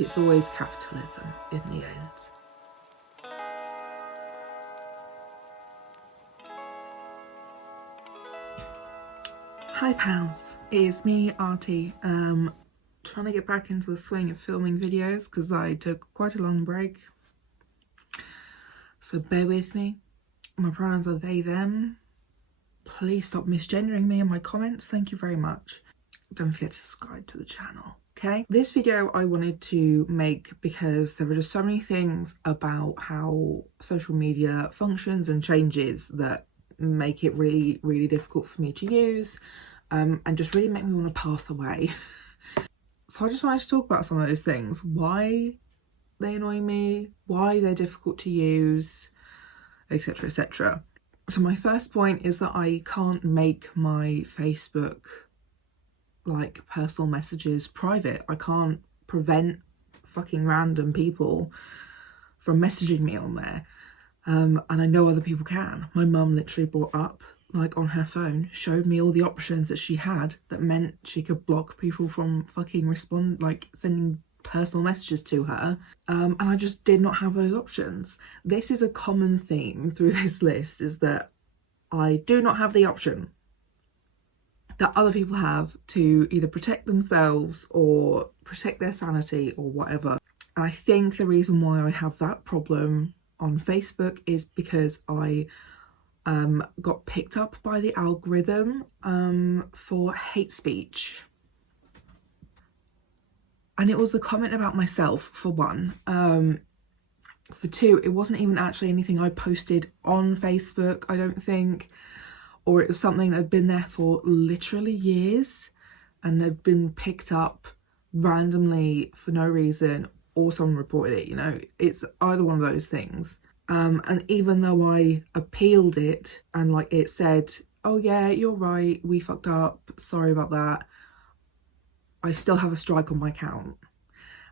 It's always capitalism in the end. Hi pals, it is me, Artie. Trying to get back into the swing of filming videos because I took quite a long break. So bear with me. My pronouns are they, them. Please stop misgendering me in my comments. Thank you very much. Don't forget to subscribe to the channel. Okay, this video I wanted to make because there were just so many things about how social media functions and changes that make it really difficult for me to use, and just really make me want to pass away. So I just wanted to talk about some of those things, why they annoy me, why they're difficult to use, etc, etc. So my first point is that I can't make my Facebook like personal messages private. I can't prevent fucking random people from messaging me on there, and I know other people can. My mum literally brought up, like on her phone, showed me all the options that she had that meant she could block people from fucking sending personal messages to her, and I just did not have those options. This is a common theme through this list, is that I do not have the option that other people have to either protect themselves or protect their sanity or whatever. And I think the reason why I have that problem on Facebook is because I got picked up by the algorithm for hate speech. And it was a comment about myself, for one. For two, it wasn't even actually anything I posted on Facebook, I don't think. Or it was something that had been there for literally years and had been picked up randomly for no reason, or someone reported it, you know. It's either one of those things. And even though I appealed it and like it said, oh yeah, you're right, we fucked up, sorry about that, I still have a strike on my account.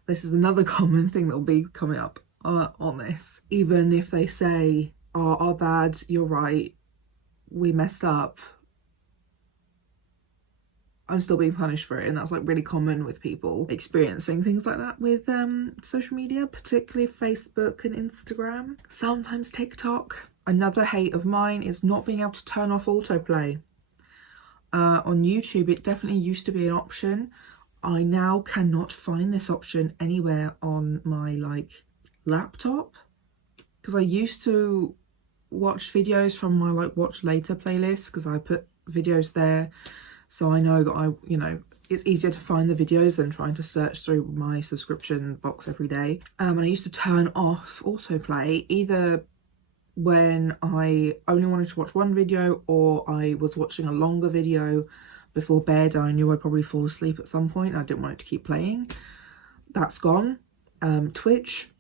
This is another common thing that will be coming up on this. Even if they say, oh, our bad, you're right, we messed up, I'm still being punished for it. And that's like really common with people experiencing things like that with social media, particularly Facebook and Instagram, sometimes TikTok. Another hate of mine is not being able to turn off autoplay. On YouTube it definitely used to be an option. I now cannot find this option anywhere on my like laptop, because I used to watch videos from my like watch later playlist, because I put videos there, so I know that it's easier to find the videos than trying to search through my subscription box every day. And I used to turn off autoplay either when I only wanted to watch one video, or I was watching a longer video before bed. I knew I'd probably fall asleep at some point. I didn't want it to keep playing. That's gone. Twitch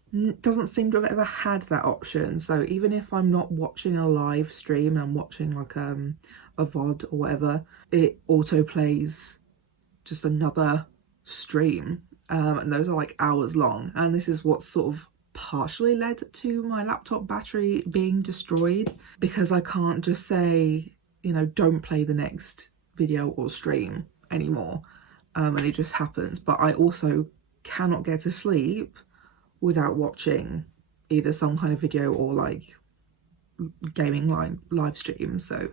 doesn't seem to have ever had that option, so even if I'm not watching a live stream and I'm watching like a VOD or whatever, it auto plays just another stream, and those are like hours long. And this is what sort of partially led to my laptop battery being destroyed, because I can't just say, you know, don't play the next video or stream anymore, and it just happens. But I also cannot get to sleep without watching either some kind of video or like gaming live stream. So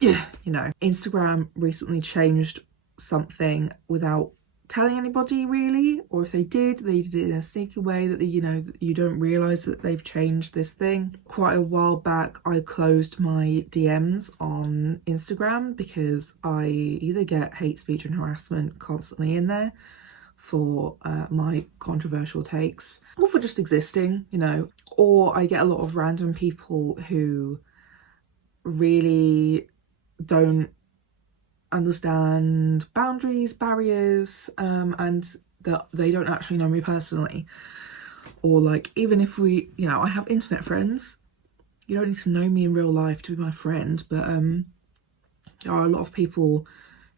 yeah, you know. Instagram recently changed something without telling anybody really, or if they did it in a sneaky way that you don't realize that they've changed this thing. Quite a while back I closed my DMs on Instagram because I either get hate speech and harassment constantly in there for my controversial takes, or for just existing, you know, or I get a lot of random people who really don't understand boundaries, barriers, and that they don't actually know me personally. Or like, even if we, you know, I have internet friends, you don't need to know me in real life to be my friend, but there are a lot of people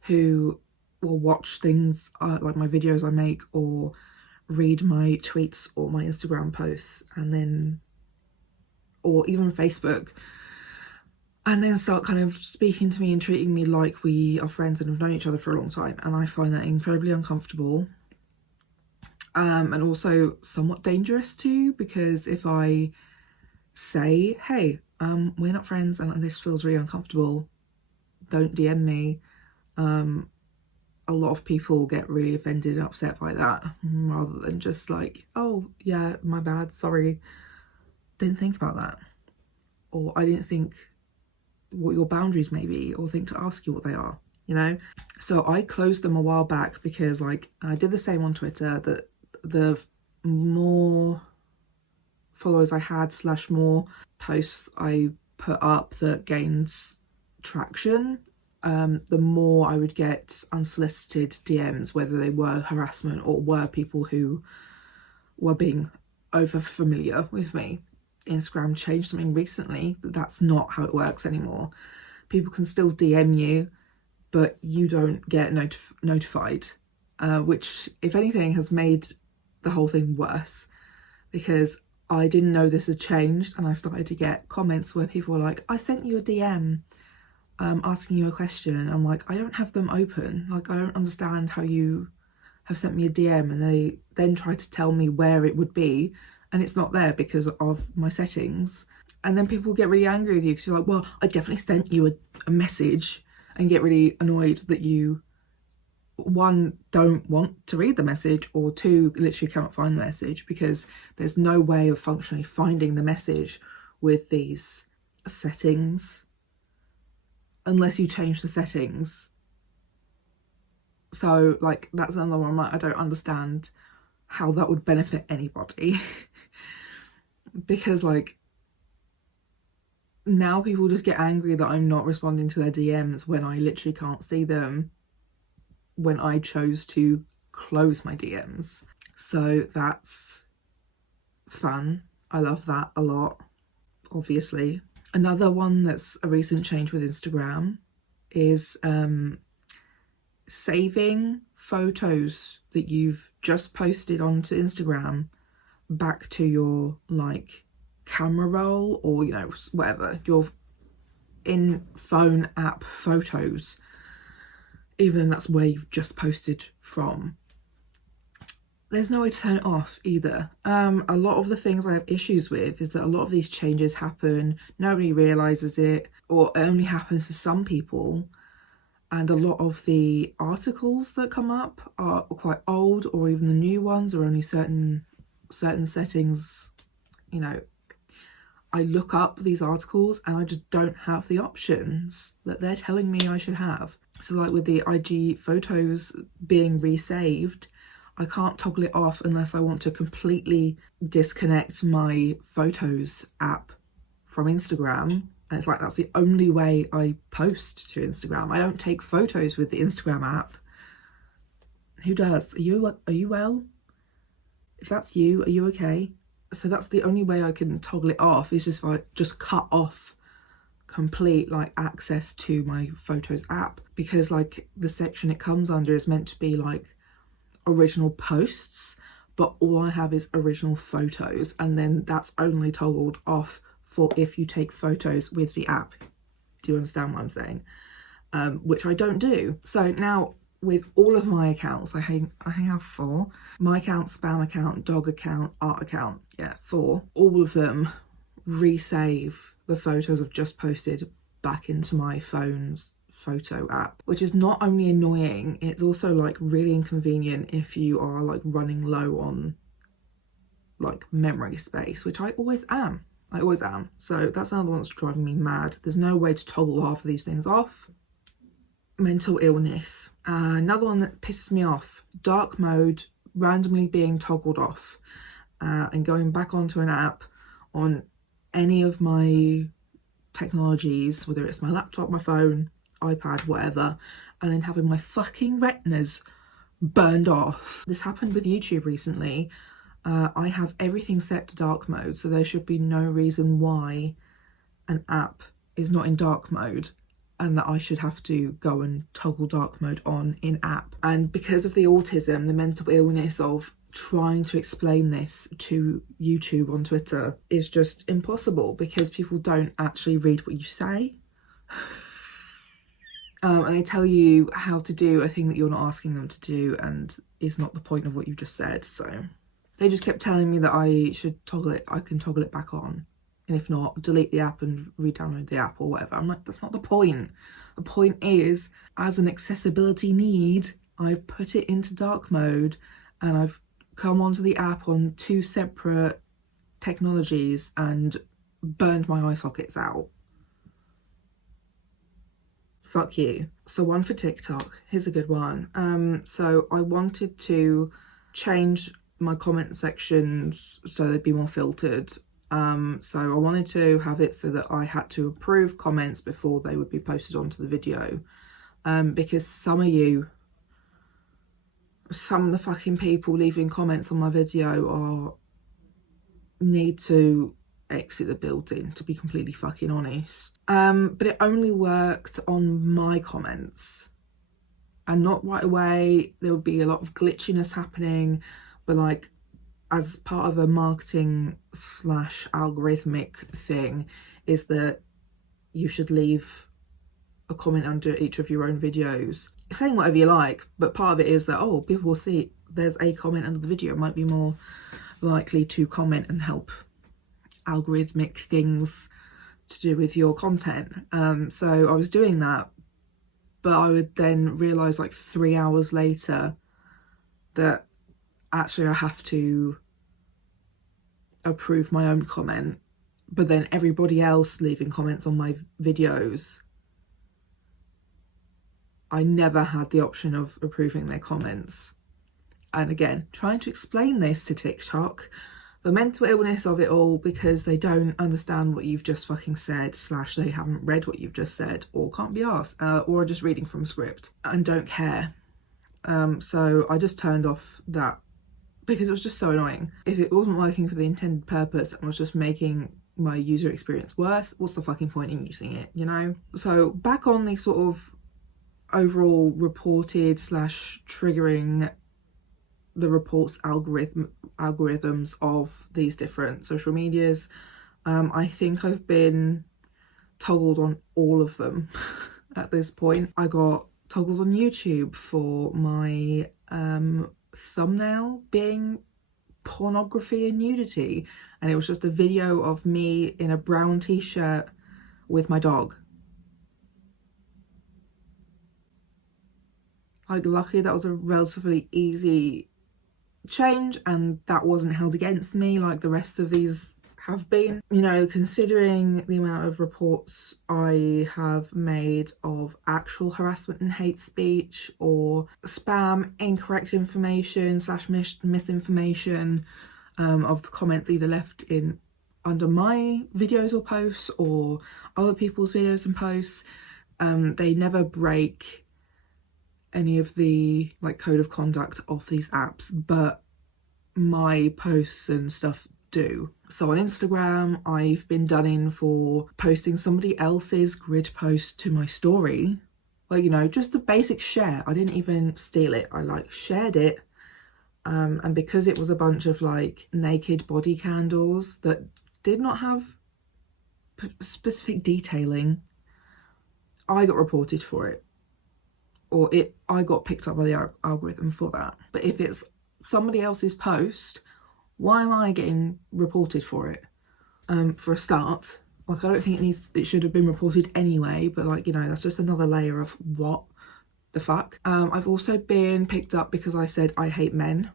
who will watch things like my videos I make, or read my tweets or my Instagram posts, and then, or even Facebook, and then start kind of speaking to me and treating me like we are friends and have known each other for a long time. And I find that incredibly uncomfortable. And also somewhat dangerous too, because if I say, hey, we're not friends and this feels really uncomfortable, don't DM me, a lot of people get really offended and upset by that, rather than just like, oh yeah, my bad, sorry, didn't think about that, or I didn't think what your boundaries may be, or think to ask you what they are, you know. So I closed them a while back because like I did the same on Twitter, that the more followers I had / more posts I put up that gains traction, the more I would get unsolicited DMs, whether they were harassment or were people who were being over familiar with me. Instagram changed something recently, but that's not how it works anymore. People can still DM you, but you don't get notified, which, if anything, has made the whole thing worse, because I didn't know this had changed, and I started to get comments where people were like, I sent you a DM asking you a question. I'm like, I don't have them open, like I don't understand how you have sent me a DM. And they then try to tell me where it would be, and it's not there because of my settings. And then people get really angry with you because you're like, well, I definitely sent you a message, and get really annoyed that you, one, don't want to read the message, or two, literally cannot find the message, because there's no way of functionally finding the message with these settings unless you change the settings. So like that's another one, like I don't understand how that would benefit anybody. Because like now people just get angry that I'm not responding to their DMs when I literally can't see them, when I chose to close my DMs. So that's fun. I love that a lot, obviously. Another one that's a recent change with Instagram is saving photos that you've just posted onto Instagram back to your like camera roll, or you know, whatever, your in phone app photos, even that's where you've just posted from. There's no way to turn it off either. A lot of the things I have issues with is that a lot of these changes happen, nobody realizes it, or it only happens to some people. And a lot of the articles that come up are quite old, or even the new ones are only certain settings. You know, I look up these articles and I just don't have the options that they're telling me I should have. So like with the IG photos being resaved, I can't toggle it off unless I want to completely disconnect my photos app from Instagram. And it's like, that's the only way I post to Instagram. I don't take photos with the Instagram app. Who does? Are you well? If that's you, are you okay? So that's the only way I can toggle it off, is just if I just cut off complete like access to my photos app, because like the section it comes under is meant to be like original posts, but all I have is original photos, and then that's only toggled off for if you take photos with the app. Do you understand what I'm saying? Which I don't do. So now with all of my accounts, I have 4. My account, spam account, dog account, art account, yeah, 4. All of them resave the photos I've just posted back into my phone's photo app, which is not only annoying, it's also like really inconvenient if you are like running low on like memory space, which I always am. So that's another one that's driving me mad. There's no way to toggle half of these things off. Mental illness. Another one that pisses me off. Dark mode randomly being toggled off, and going back onto an app on any of my technologies, whether it's my laptop, my phone, iPad, whatever, and then having my fucking retinas burned off. This happened with YouTube recently. I have everything set to dark mode, so there should be no reason why an app is not in dark mode and that I should have to go and toggle dark mode on in app. And because of the autism, the mental illness of trying to explain this to YouTube on Twitter is just impossible, because people don't actually read what you say. And they tell you how to do a thing that you're not asking them to do and is not the point of what you just said. So they just kept telling me that I should toggle it, I can toggle it back on, and if not, delete the app and re-download the app or whatever. I'm like, that's not the point. The point is, as an accessibility need, I've put it into dark mode and I've come onto the app on 2 separate technologies and burned my eye sockets out. Fuck you. So one for TikTok, here's a good one. So I wanted to change my comment sections so they'd be more filtered. So I wanted to have it so that I had to approve comments before they would be posted onto the video. Because some of the fucking people leaving comments on my video need to exit the building, to be completely fucking honest. But it only worked on my comments, and not right away. There would be a lot of glitchiness happening, but like as part of a marketing / algorithmic thing is that you should leave a comment under each of your own videos saying whatever you like, but part of it is that, oh, people will see there's a comment under the video, might be more likely to comment and help algorithmic things to do with your content. So I was doing that, but I would then realise like 3 hours later that actually I have to approve my own comment, but then everybody else leaving comments on my videos, I never had the option of approving their comments. And again, trying to explain this to TikTok, the mental illness of it all, because they don't understand what you've just fucking said, / they haven't read what you've just said, or can't be asked, or are just reading from a script and don't care. So I just turned off that because it was just so annoying. If it wasn't working for the intended purpose and was just making my user experience worse, what's the fucking point in using it, you know? So back on the sort of overall reported / triggering the reports algorithms of these different social medias. I think I've been toggled on all of them at this point. I got toggled on YouTube for my thumbnail being pornography and nudity, and it was just a video of me in a brown t-shirt with my dog. Like, luckily that was a relatively easy change and that wasn't held against me like the rest of these have been. You know, considering the amount of reports I have made of actual harassment and hate speech or spam, incorrect information / misinformation of the comments either left in under my videos or posts or other people's videos and posts, they never break any of the like code of conduct of these apps, but my posts and stuff do. So on Instagram, I've been done in for posting somebody else's grid post to my story. Like, you know, just a basic share. I didn't even steal it. I like shared it. And because it was a bunch of like naked body candles that did not have specific detailing, I got reported for it. Or I got picked up by the algorithm for that. But if it's somebody else's post, why am I getting reported for it? For a start, like, I don't think it should have been reported anyway, but like, you know, that's just another layer of what the fuck. I've also been picked up because I said I hate men.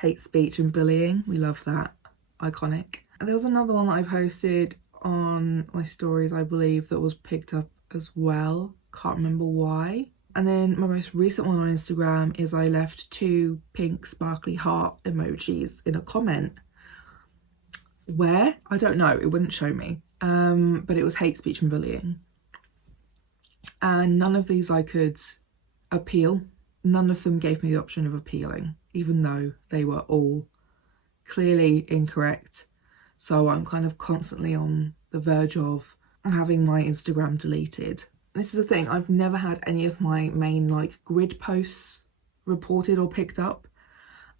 Hate speech and bullying, we love that. Iconic. And there was another one that I posted on my stories, I believe, that was picked up as well. Can't remember why. And then my most recent one on Instagram is I left 2 pink sparkly heart emojis in a comment. Where? I don't know, it wouldn't show me. But it was hate speech and bullying. And none of these I could appeal. None of them gave me the option of appealing, even though they were all clearly incorrect. So I'm kind of constantly on the verge of having my Instagram deleted. This is the thing, I've never had any of my main like grid posts reported or picked up,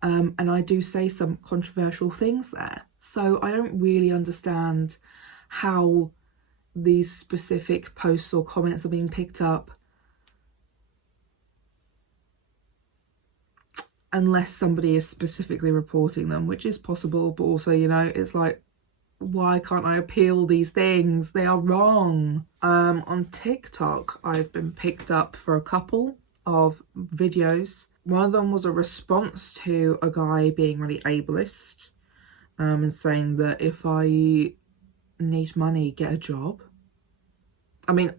and I do say some controversial things there, so I don't really understand how these specific posts or comments are being picked up unless somebody is specifically reporting them, which is possible, but also, you know, it's like, why can't I appeal these things? They are wrong. On TikTok, I've been picked up for a couple of videos. One of them was a response to a guy being really ableist, and saying that if I need money, get a job. I mean,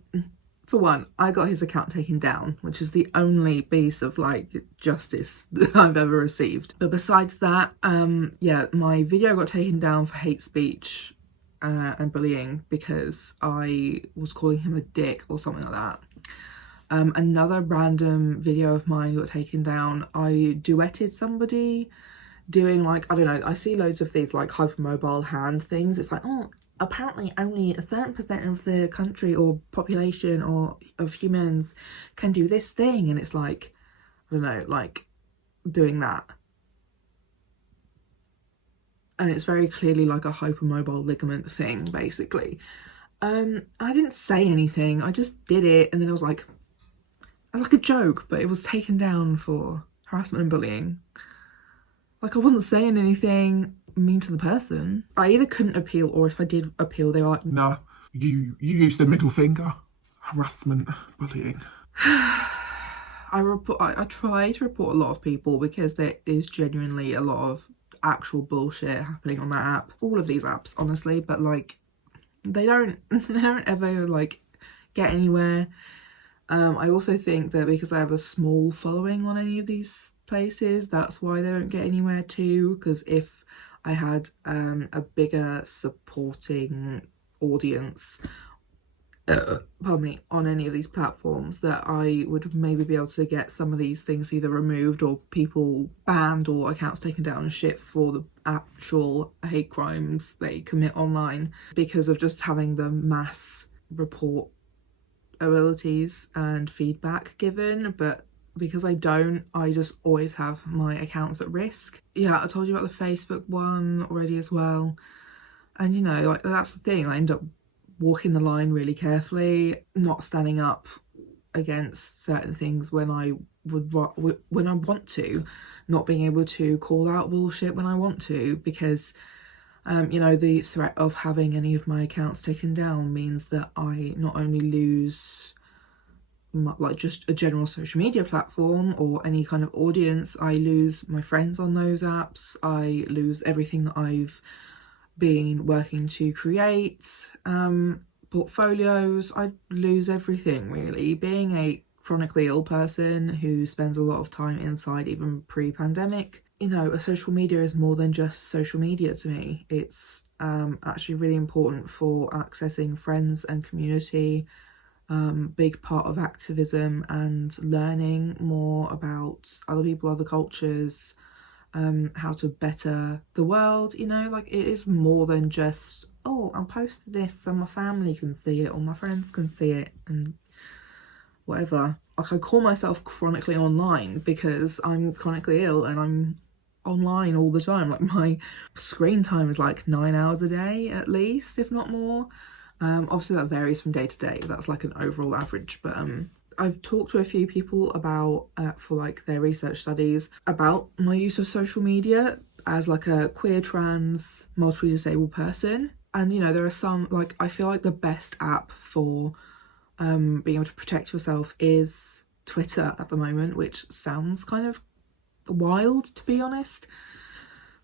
for one, I got his account taken down, which is the only piece of like justice that I've ever received. But besides that, yeah, my video got taken down for hate speech and bullying because I was calling him a dick or something like that. Another random video of mine got taken down. I duetted somebody doing like, I don't know, I see loads of these like hypermobile hand things. It's like, oh, apparently only a certain percent of the country or population or of humans can do this thing, and it's like, I don't know, like doing that, and it's very clearly like a hypermobile ligament thing basically. I didn't say anything, I just did it, and then I was like a joke, but it was taken down for harassment and bullying. Like, I wasn't saying anything mean to the person. I either couldn't appeal, or if I did appeal, they were like, no, you used the middle finger. Harassment, bullying. I try to report a lot of people because there is genuinely a lot of actual bullshit happening on that app. All of these apps, honestly, but like they don't ever like get anywhere. I also think that because I have a small following on any of these places, that's why they don't get anywhere too, because if I had a bigger supporting audience pardon me, on any of these platforms, that I would maybe be able to get some of these things either removed or people banned or accounts taken down and shit for the actual hate crimes they commit online, because of just having the mass report abilities and feedback given. But because I don't, I just always have my accounts at risk. Yeah, I told you about the Facebook one already as well, and you know, like that's the thing, I end up walking the line really carefully, not standing up against certain things when I want to, not being able to call out bullshit when I want to, because you know, the threat of having any of my accounts taken down means that I not only lose like just a general social media platform or any kind of audience, I lose my friends on those apps, I lose everything that I've been working to create, portfolios, I lose everything really. Being a chronically ill person who spends a lot of time inside, even pre-pandemic, you know, a social media is more than just social media to me. It's actually really important for accessing friends and community, big part of activism and learning more about other people, other cultures, how to better the world. You know, like it is more than just, oh, I'll post this so my family can see it or my friends can see it and whatever. Like, I call myself chronically online because I'm chronically ill and I'm online all the time. Like, my screen time is like 9 hours a day at least, if not more. Obviously that varies from day to day, that's like an overall average, but I've talked to a few people about for like their research studies about my use of social media as like a queer, trans, multiply disabled person. And you know, there are some, like, I feel like the best app for being able to protect yourself is Twitter at the moment, which sounds kind of wild to be honest,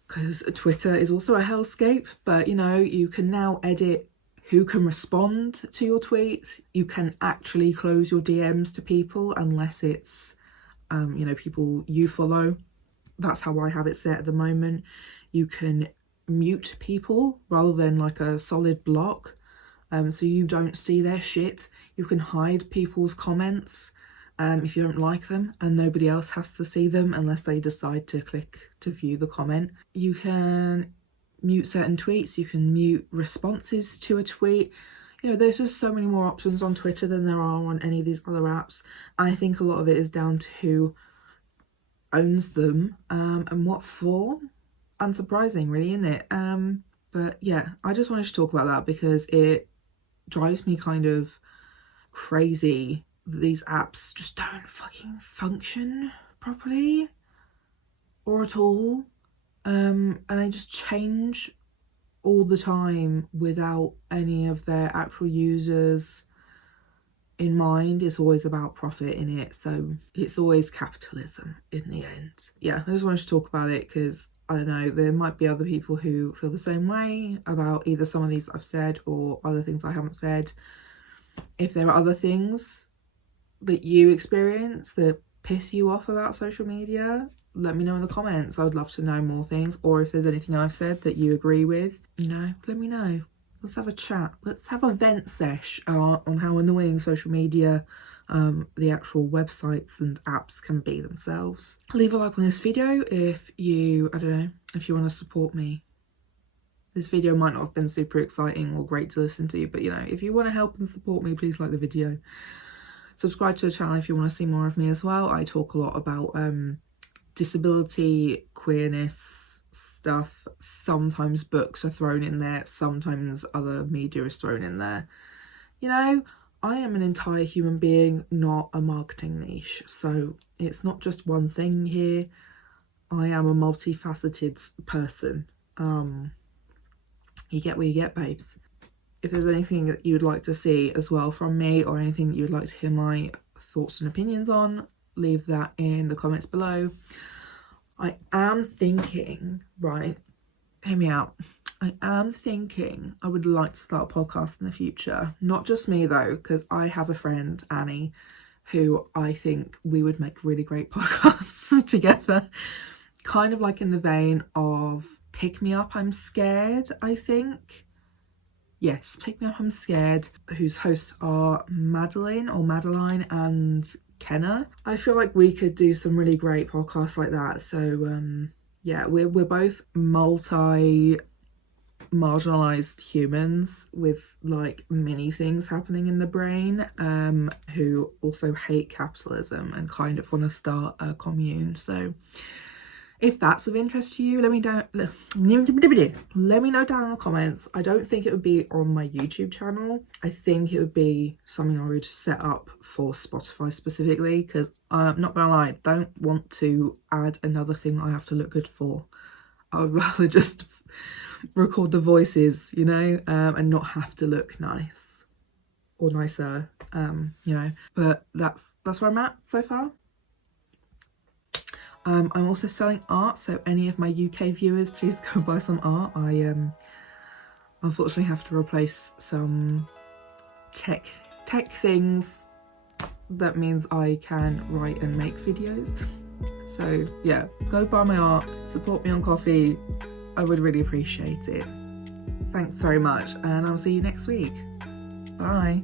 because Twitter is also a hellscape. But you know, you can now edit who can respond to your tweets, you can actually close your DMs to people unless it's you know, people you follow. That's how I have it set at the moment. You can mute people rather than like a solid block, so you don't see their shit. You can hide people's comments if you don't like them, and nobody else has to see them unless they decide to click to view the comment. You can mute certain tweets, you can mute responses to a tweet. You know, there's just so many more options on Twitter than there are on any of these other apps, and I think a lot of it is down to who owns them and what for. Unsurprising really, isn't it? But yeah, I just wanted to talk about that because it drives me kind of crazy that these apps just don't fucking function properly or at all, and they just change all the time without any of their actual users in mind. It's always about profit in it, so it's always capitalism in the end. Yeah, I just wanted to talk about it because I don't know, there might be other people who feel the same way about either some of these I've said or other things I haven't said. If there are other things that you experience that piss you off about social media, let me know in the comments. I would love to know more things, or if there's anything I've said that you agree with, you know, let me know. Let's have a chat. Let's have a vent sesh on how annoying social media, the actual websites and apps can be themselves. Leave a like on this video if you, I don't know, if you want to support me. This video might not have been super exciting or great to listen to, but you know, if you want to help and support me, please like the video. Subscribe to the channel if you want to see more of me as well. I talk a lot about disability, queerness stuff. Sometimes books are thrown in there, sometimes other media is thrown in there. You know, I am an entire human being, not a marketing niche, so it's not just one thing here. I am a multifaceted person. You get what you get, babes. If there's anything that you would like to see as well from me, or anything that you would like to hear my thoughts and opinions on, leave that in the comments below. I am thinking, right, hear me out. I am thinking I would like to start a podcast in the future. Not just me though, because I have a friend, Annie, who I think we would make really great podcasts together. Kind of like in the vein of Pick Me Up, I'm Scared, I think. Yes, Pick Me Up, I'm Scared, whose hosts are Madeline and Kenna. I feel like we could do some really great podcasts like that. So yeah, we're both marginalized humans with like many things happening in the brain, who also hate capitalism and kind of want to start a commune. So if that's of interest to you, let me know down in the comments. I don't think it would be on my YouTube channel. I think it would be something I would set up for Spotify specifically, because I'm not gonna lie, I don't want to add another thing I have to look good for. I would rather just record the voices, you know, and not have to look nice or nicer, you know. But that's where I'm at so far. I'm also selling art, so any of my UK viewers, please go buy some art. I unfortunately have to replace some tech things. That means I can write and make videos. So yeah, go buy my art, support me on Ko-fi. I would really appreciate it. Thanks very much, and I'll see you next week. Bye.